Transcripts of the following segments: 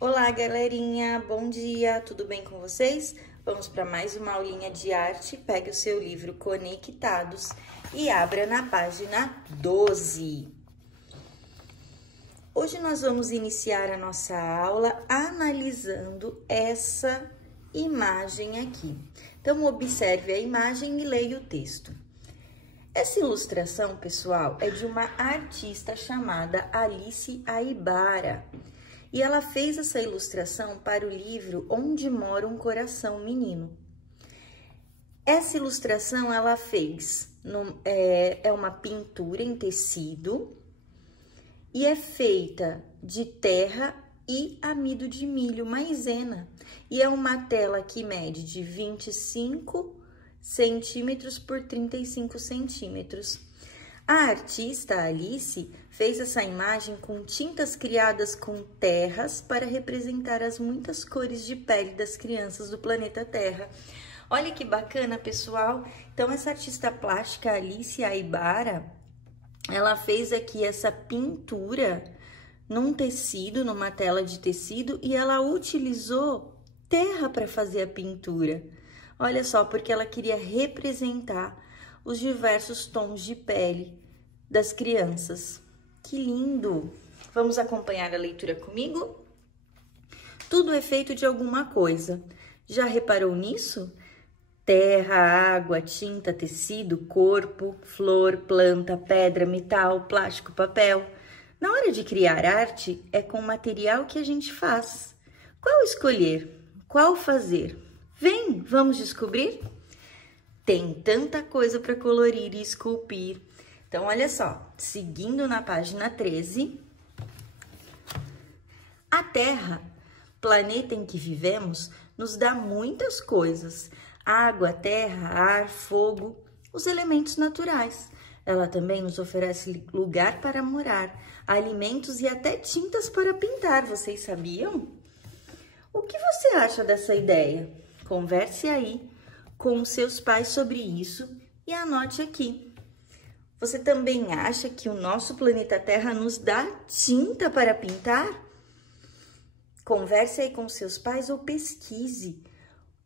Olá, galerinha! Bom dia! Tudo bem com vocês? Vamos para mais uma aulinha de arte. Pegue o seu livro Conectados e abra na página 12. Hoje nós vamos iniciar a nossa aula analisando essa imagem aqui. Então, observe a imagem e leia o texto. Essa ilustração, pessoal, é de uma artista chamada Alice Aibara. E ela fez essa ilustração para o livro Onde Mora um Coração Menino. Essa ilustração ela fez, é uma pintura em tecido e é feita de terra e amido de milho, maisena. E é uma tela que mede de 25 centímetros por 35 centímetros. A artista Alice fez essa imagem com tintas criadas com terras para representar as muitas cores de pele das crianças do planeta Terra. Olha que bacana, pessoal! Então, essa artista plástica Alice Aibara, ela fez aqui essa pintura num tecido, numa tela de tecido, e ela utilizou terra para fazer a pintura. Olha só, porque ela queria representar os diversos tons de pele das crianças. Que lindo! Vamos acompanhar a leitura comigo? Tudo é feito de alguma coisa. Já reparou nisso? Terra, água, tinta, tecido, corpo, flor, planta, pedra, metal, plástico, papel. Na hora de criar arte, é com o material que a gente faz. Qual escolher? Qual fazer? Vem, vamos descobrir? Tem tanta coisa para colorir e esculpir. Então, olha só, seguindo na página 13, a Terra, planeta em que vivemos, nos dá muitas coisas. Água, terra, ar, fogo, os elementos naturais. Ela também nos oferece lugar para morar, alimentos e até tintas para pintar. Vocês sabiam? O que você acha dessa ideia? Converse aí com os seus pais sobre isso e anote aqui. Você também acha que o nosso planeta Terra nos dá tinta para pintar? Converse aí com seus pais ou pesquise.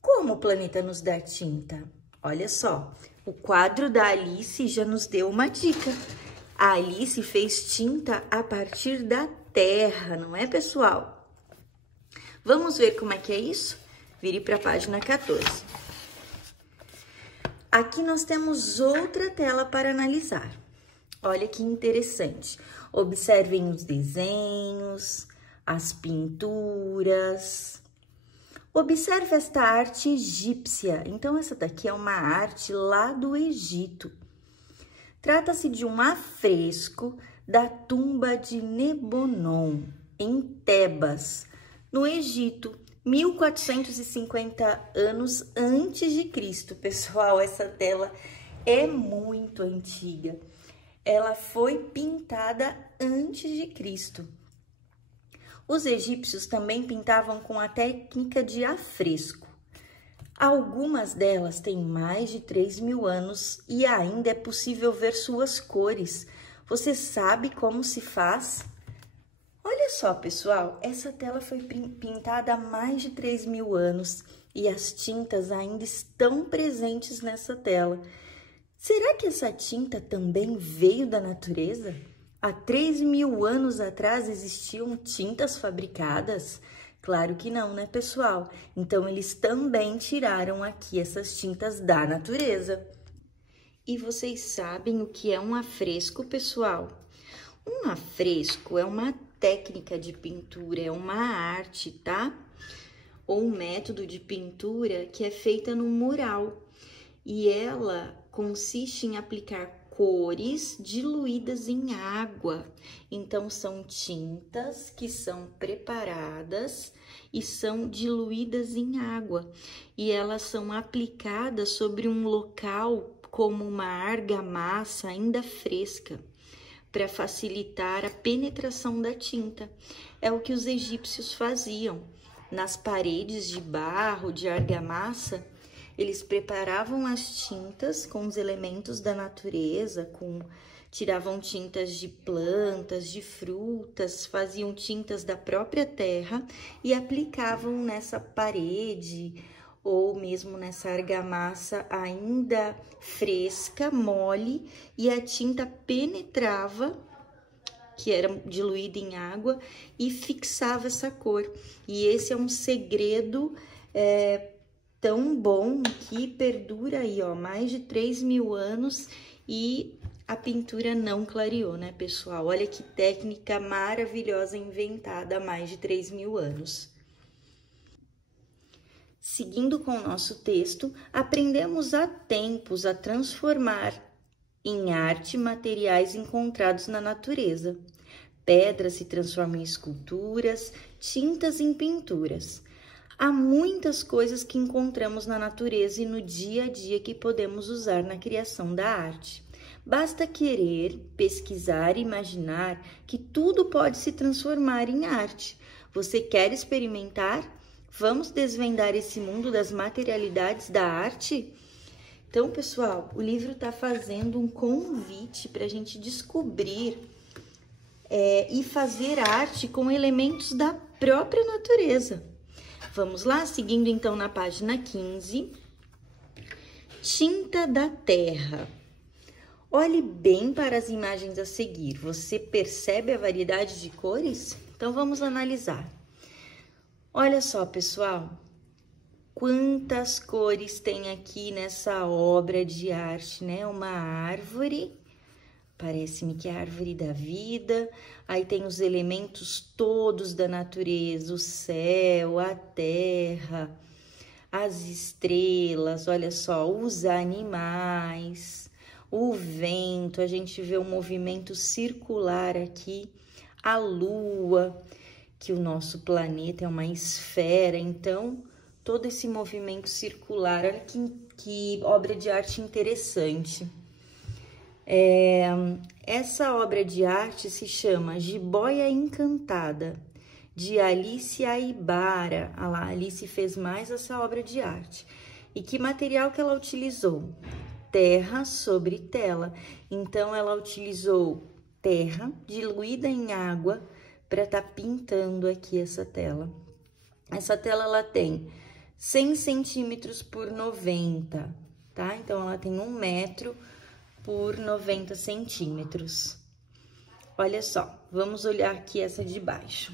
Como o planeta nos dá tinta? Olha só, o quadro da Alice já nos deu uma dica. A Alice fez tinta a partir da terra, não é, pessoal? Vamos ver como é que é isso? Vire para a página 14. Aqui nós temos outra tela para analisar. Olha que interessante. Observem os desenhos, as pinturas. Observe esta arte egípcia. Então, essa daqui é uma arte lá do Egito. Trata-se de um afresco da tumba de Nebonon, em Tebas, no Egito. 1450 anos antes de Cristo. Pessoal, essa tela é muito antiga. Ela foi pintada antes de Cristo. Os egípcios também pintavam com a técnica de afresco. Algumas delas têm mais de 3.000 anos e ainda é possível ver suas cores. Você sabe como se faz? Olha só, pessoal, essa tela foi pintada há mais de 3.000 anos e as tintas ainda estão presentes nessa tela. Será que essa tinta também veio da natureza? Há 3.000 anos atrás existiam tintas fabricadas? Claro que não, né, pessoal? Então, eles também tiraram aqui essas tintas da natureza. E vocês sabem o que é um afresco, pessoal? Um afresco é uma técnica de pintura, é uma arte, tá? Ou um método de pintura que é feita no mural. E ela consiste em aplicar cores diluídas em água. Então, são tintas que são preparadas e são diluídas em água. E elas são aplicadas sobre um local como uma argamassa ainda fresca, para facilitar a penetração da tinta. É o que os egípcios faziam. Nas paredes de barro, de argamassa, eles preparavam as tintas com os elementos da natureza, com tiravam tintas de plantas, de frutas, faziam tintas da própria terra e aplicavam nessa parede ou mesmo nessa argamassa ainda fresca, mole, e a tinta penetrava, que era diluída em água, e fixava essa cor. E esse é um segredo tão bom que perdura aí, ó, mais de 3.000 anos e a pintura não clareou, né, pessoal? Olha que técnica maravilhosa inventada há mais de 3.000 anos. Seguindo com o nosso texto, aprendemos há tempos a transformar em arte materiais encontrados na natureza. Pedras se transformam em esculturas, tintas em pinturas. Há muitas coisas que encontramos na natureza e no dia a dia que podemos usar na criação da arte. Basta querer, pesquisar e imaginar que tudo pode se transformar em arte. Você quer experimentar? Vamos desvendar esse mundo das materialidades da arte? Então, pessoal, o livro está fazendo um convite para a gente descobrir e fazer arte com elementos da própria natureza. Vamos lá? Seguindo então na página 15. Tinta da terra. Olhe bem para as imagens a seguir. Você percebe a variedade de cores? Então, vamos analisar. Olha só, pessoal. Quantas cores tem aqui nessa obra de arte, né? Uma árvore, parece-me que é a árvore da vida. Aí tem os elementos todos da natureza, o céu, a terra, as estrelas, olha só, os animais, o vento, a gente vê um movimento circular aqui, a lua, que o nosso planeta é uma esfera, então todo esse movimento circular, olha que obra de arte interessante. Essa obra de arte se chama Jiboia Encantada, de Alice Aibara. Ah lá, Alice fez mais essa obra de arte. E que material que ela utilizou? Terra sobre tela. Então, ela utilizou terra diluída em água para estar pintando aqui essa tela. Essa tela, ela tem 100 centímetros por 90, tá? Então, ela tem 1 metro por 90 centímetros. Olha só, vamos olhar aqui essa de baixo.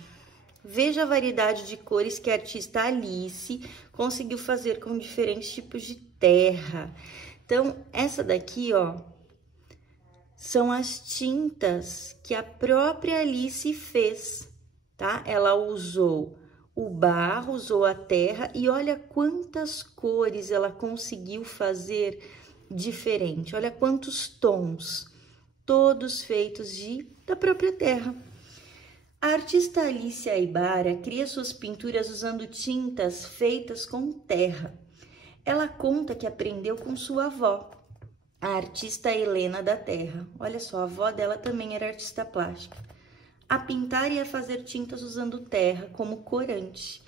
Veja a variedade de cores que a artista Alice conseguiu fazer com diferentes tipos de terra. Então, essa daqui, ó, são as tintas que a própria Alice fez, tá? Ela usou o barro, usou a terra e olha quantas cores ela conseguiu fazer diferente. Olha quantos tons, todos feitos da própria terra. A artista Alice Aibara cria suas pinturas usando tintas feitas com terra. Ela conta que aprendeu com sua avó, a artista Helena da Terra. Olha só, a avó dela também era artista plástica. A pintar e a fazer tintas usando terra como corante.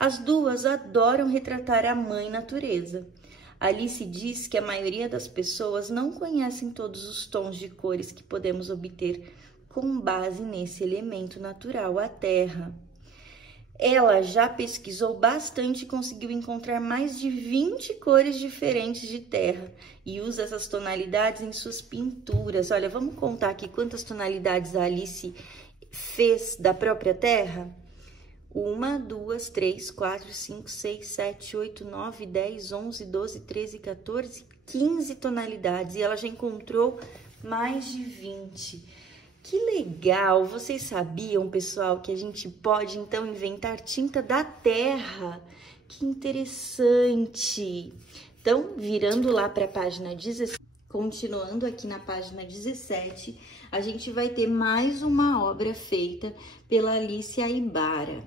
As duas adoram retratar a mãe natureza. Alice diz que a maioria das pessoas não conhecem todos os tons de cores que podemos obter com base nesse elemento natural, a terra. Ela já pesquisou bastante e conseguiu encontrar mais de 20 cores diferentes de terra e usa essas tonalidades em suas pinturas. Olha, vamos contar aqui quantas tonalidades a Alice fez da própria terra? 1, 2, 3, 4, 5, 6, 7, 8, 9, 10, 11, 12, 13, 14, 15 tonalidades. E ela já encontrou mais de 20. Que legal! Vocês sabiam, pessoal, que a gente pode, então, inventar tinta da terra? Que interessante! Então, virando lá para a página 17, continuando aqui na página 17, a gente vai ter mais uma obra feita pela Alice Aibara.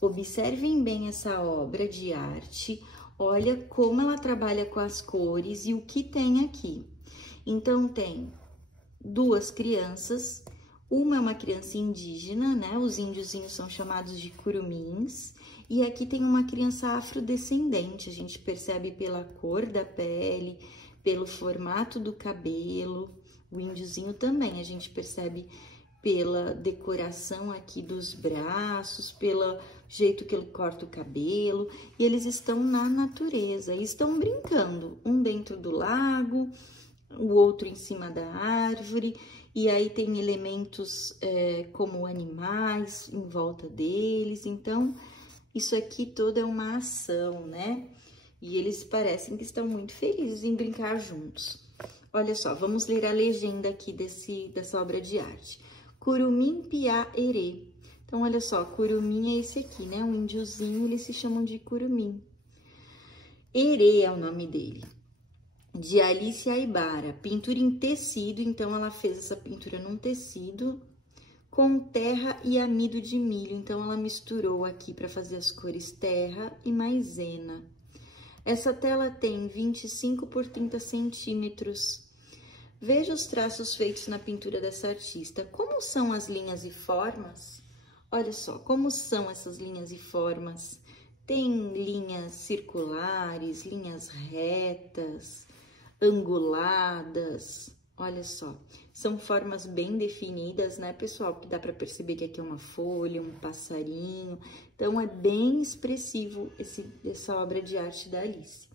Observem bem essa obra de arte, olha como ela trabalha com as cores e o que tem aqui. Então, tem 2 crianças, uma é uma criança indígena, né? Os índiozinhos são chamados de curumins, e aqui tem uma criança afrodescendente, a gente percebe pela cor da pele, pelo formato do cabelo, O índiozinho também, a gente percebe pela decoração aqui dos braços, pelo jeito que ele corta o cabelo, e eles estão na natureza, e estão brincando, um dentro do lago, o outro em cima da árvore, e aí tem elementos como animais em volta deles, então isso aqui toda é uma ação, né? E eles parecem que estão muito felizes em brincar juntos. Olha só, vamos ler a legenda aqui dessa obra de arte. Curumim Piá Erê. Então, olha só, curumim é esse aqui, né? Um índiozinho, eles se chamam de curumim. Erê é o nome dele. De Alice Aibara. Pintura em tecido, então ela fez essa pintura num tecido com terra e amido de milho. Então, ela misturou aqui para fazer as cores terra e maisena. Essa tela tem 25 por 30 centímetros. Veja os traços feitos na pintura dessa artista. Como são as linhas e formas? Olha só, como são essas linhas e formas. Tem linhas circulares, linhas retas, anguladas. Olha só, são formas bem definidas, né, pessoal? Que dá para perceber que aqui é uma folha, um passarinho. Então, é bem expressivo essa obra de arte da Alice.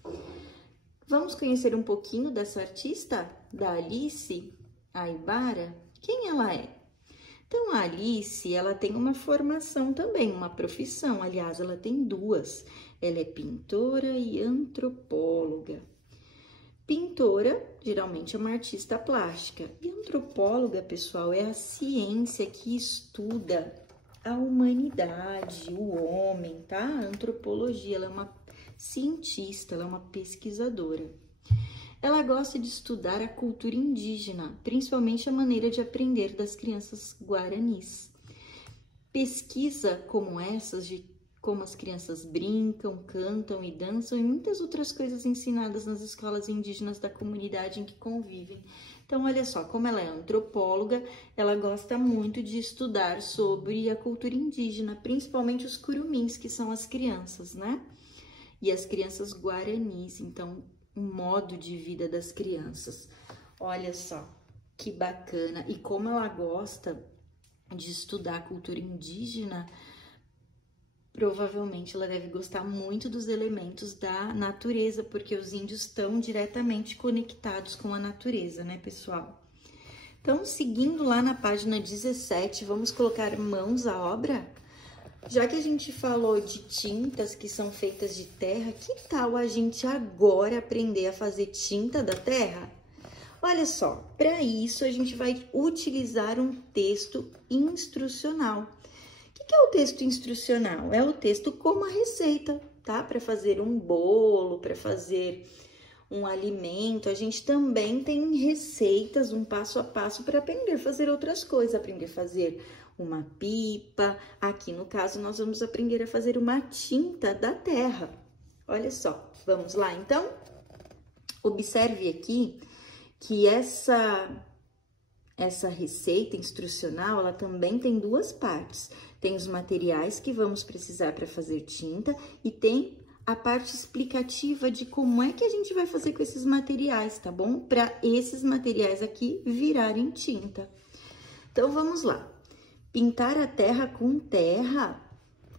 Vamos conhecer um pouquinho dessa artista, da Alice Aibara? Quem ela é? Então, a Alice, ela tem uma formação também, uma profissão. Aliás, ela tem duas. Ela é pintora e antropóloga. Pintora, geralmente, é uma artista plástica. E antropóloga, pessoal, é a ciência que estuda a humanidade, o homem, tá? A antropologia, ela é uma cientista, ela é uma pesquisadora. Ela gosta de estudar a cultura indígena, principalmente a maneira de aprender das crianças guaranis. Pesquisa como essas, de como as crianças brincam, cantam e dançam, e muitas outras coisas ensinadas nas escolas indígenas da comunidade em que convivem. Então, olha só, como ela é antropóloga, ela gosta muito de estudar sobre a cultura indígena, principalmente os curumins, que são as crianças, né? E as crianças guaranis, então, o modo de vida das crianças. Olha só, que bacana. E como ela gosta de estudar a cultura indígena, provavelmente ela deve gostar muito dos elementos da natureza, porque os índios estão diretamente conectados com a natureza, né, pessoal? Então, seguindo lá na página 17, vamos colocar mãos à obra? Já que a gente falou de tintas que são feitas de terra, que tal a gente agora aprender a fazer tinta da terra? Olha só, para isso a gente vai utilizar um texto instrucional. O que é o texto instrucional? É o texto como a receita, tá? Para fazer um bolo, para fazer um alimento. A gente também tem receitas, um passo a passo para aprender a fazer outras coisas, aprender a fazer uma pipa. Aqui no caso nós vamos aprender a fazer uma tinta da terra. Olha só, vamos lá então? Observe aqui que essa receita instrucional, ela também tem duas partes. Tem os materiais que vamos precisar para fazer tinta e tem a parte explicativa de como é que a gente vai fazer com esses materiais, tá bom? Para esses materiais aqui virarem tinta. Então, vamos lá. Pintar a terra com terra.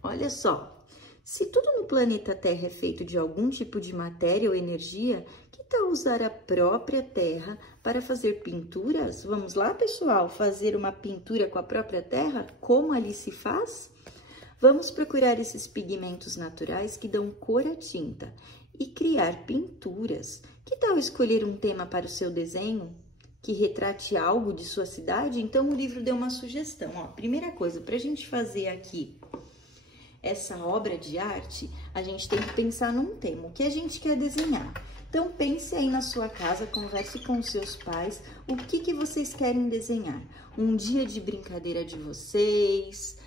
Olha só, se tudo no planeta Terra é feito de algum tipo de matéria ou energia, que tal usar a própria terra para fazer pinturas? Vamos lá, pessoal, fazer uma pintura com a própria terra? Como ali se faz? Vamos procurar esses pigmentos naturais que dão cor à tinta e criar pinturas. Que tal escolher um tema para o seu desenho que retrate algo de sua cidade? Então, o livro deu uma sugestão. Ó, primeira coisa, para a gente fazer aqui essa obra de arte, a gente tem que pensar num tema, o que a gente quer desenhar. Então, pense aí na sua casa, converse com os seus pais, o que vocês querem desenhar. Um dia de brincadeira de vocês,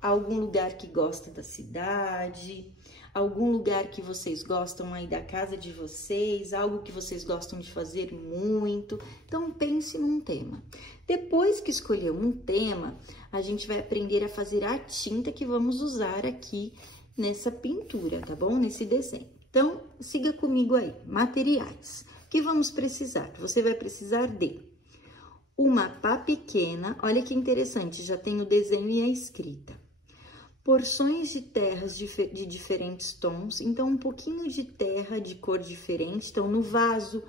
algum lugar que gosta da cidade, algum lugar que vocês gostam aí da casa de vocês, algo que vocês gostam de fazer muito. Então, pense num tema. Depois que escolher um tema, a gente vai aprender a fazer a tinta que vamos usar aqui nessa pintura, tá bom? Nesse desenho. Então, siga comigo aí. Materiais. O que vamos precisar? Você vai precisar de uma pá pequena, olha que interessante, já tem o desenho e a escrita. Porções de terras de diferentes tons, então um pouquinho de terra de cor diferente. Então, no vaso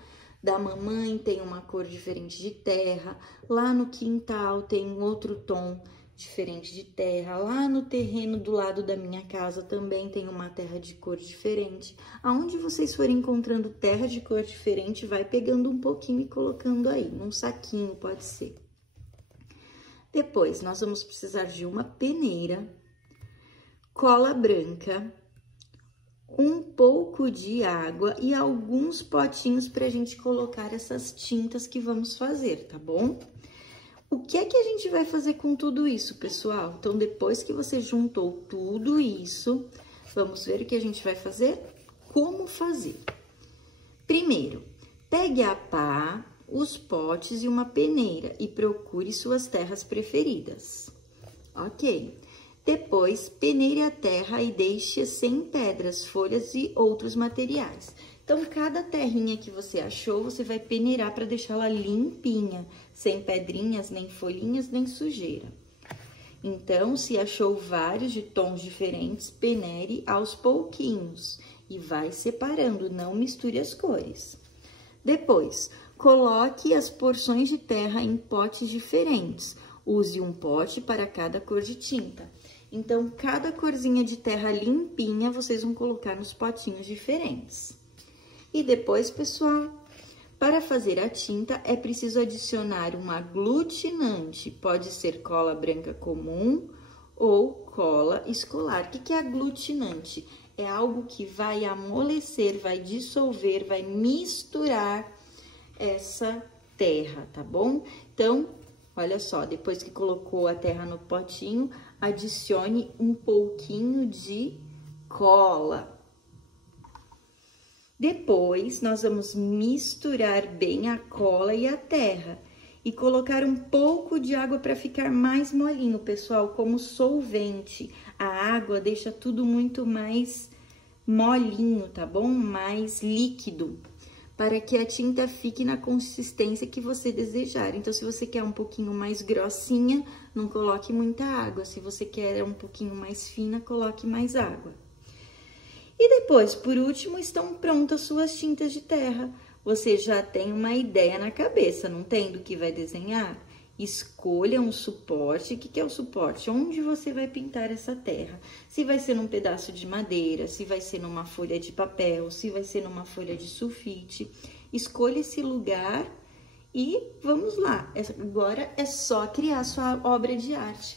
da mamãe tem uma cor diferente de terra, lá no quintal tem outro tom diferente de terra, lá no terreno do lado da minha casa também tem uma terra de cor diferente. Aonde vocês forem encontrando terra de cor diferente, vai pegando um pouquinho e colocando aí, num saquinho pode ser. Depois, nós vamos precisar de uma peneira, cola branca, um pouco de água e alguns potinhos para a gente colocar essas tintas que vamos fazer, tá bom? O que é que a gente vai fazer com tudo isso, pessoal? Então, depois que você juntou tudo isso, vamos ver o que a gente vai fazer? Como fazer? Primeiro, pegue a pá, os potes e uma peneira e procure suas terras preferidas. Ok? Depois, peneire a terra e deixe sem pedras, folhas e outros materiais. Então, cada terrinha que você achou, você vai peneirar para deixá-la limpinha, sem pedrinhas, nem folhinhas, nem sujeira. Então, se achou vários de tons diferentes, peneire aos pouquinhos e vai separando, não misture as cores. Depois, coloque as porções de terra em potes diferentes. Use um pote para cada cor de tinta. Então, cada corzinha de terra limpinha, vocês vão colocar nos potinhos diferentes. E depois, pessoal, para fazer a tinta, é preciso adicionar um aglutinante. Pode ser cola branca comum ou cola escolar. O que é aglutinante? É algo que vai amolecer, vai dissolver, vai misturar essa terra, tá bom? Então, olha só, depois que colocou a terra no potinho, adicione um pouquinho de cola. Depois, nós vamos misturar bem a cola e a terra e colocar um pouco de água para ficar mais molinho, pessoal, como solvente. A água deixa tudo muito mais molinho, tá bom? Mais líquido, para que a tinta fique na consistência que você desejar. Então, se você quer um pouquinho mais grossinha, não coloque muita água. Se você quer um pouquinho mais fina, coloque mais água. E depois, por último, estão prontas suas tintas de terra. Você já tem uma ideia na cabeça, não tem, do que vai desenhar? Escolha um suporte. O que é o suporte? Onde você vai pintar essa terra? Se vai ser num pedaço de madeira, se vai ser numa folha de papel, se vai ser numa folha de sulfite. Escolha esse lugar e vamos lá. Agora é só criar sua obra de arte.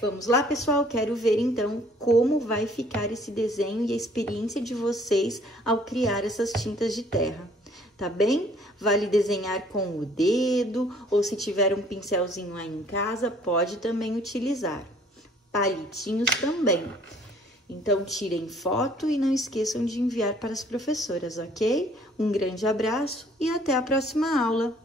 Vamos lá, pessoal? Quero ver, então, como vai ficar esse desenho e a experiência de vocês ao criar essas tintas de terra. Tá bem? Vale desenhar com o dedo, ou se tiver um pincelzinho aí em casa, pode também utilizar. Palitinhos também. Então, tirem foto e não esqueçam de enviar para as professoras, ok? Um grande abraço e até a próxima aula!